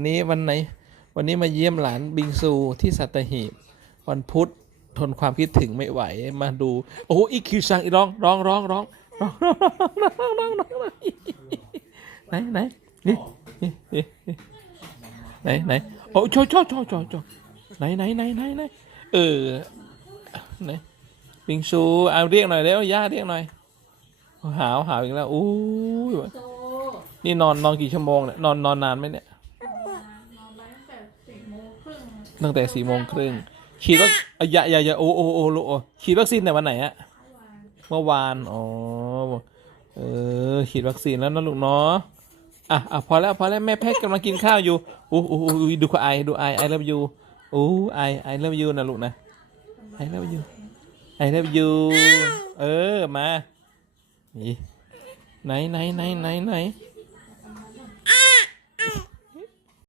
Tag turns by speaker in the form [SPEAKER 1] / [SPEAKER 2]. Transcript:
[SPEAKER 1] วันนี้วันไหน วันนี้มาเยี่ยมหลานบิงซูที่สัตหีบ วันพุธทนความคิดถึงไม่ไหวมาดู โอ้โหอีคิวซังอีร้องร้องร้องร้องร้องร้องร้องร้องร้องร้องไหนไหนนี่นี่ไหนไหนโอ้โชว์โชว์โชว์โชว์โชว์ไหนไหนไหนไหนไหนเออไหนบิงซูเอาเรียกหน่อยเร็วย่าเรียกหน่อยหาวหาวอีกแล้วอู้ยนี่นอนนอนกี่ชั่วโมงเนี่ยนอนนอนนานไหมเนี่ย ตั้งแต่สี่โมงครึ่งฉีดวัคอะอย่าอย่าอย่าโอ้โอ้โอ้โอ้โอ้ฉีดวัคซีนแต่วันไหนอะ
[SPEAKER 2] เมื่อวาน
[SPEAKER 1] เมื่อวาน อ๋อ เออ ฉีดวัคซีนแล้วนะลูกเนาะ อะอะพอแล้ว พอแล้ว แม่แพทย์กำลังกินข้าวอยู่อู้อู้อู้ดูเขาไอดูไอไอเลิฟยูอู้ไอไอเลิฟยูนะลูกนะไอเลิฟยูไอเลิฟยูเออ มา นี่ ไหนไหนไหนไหนไหน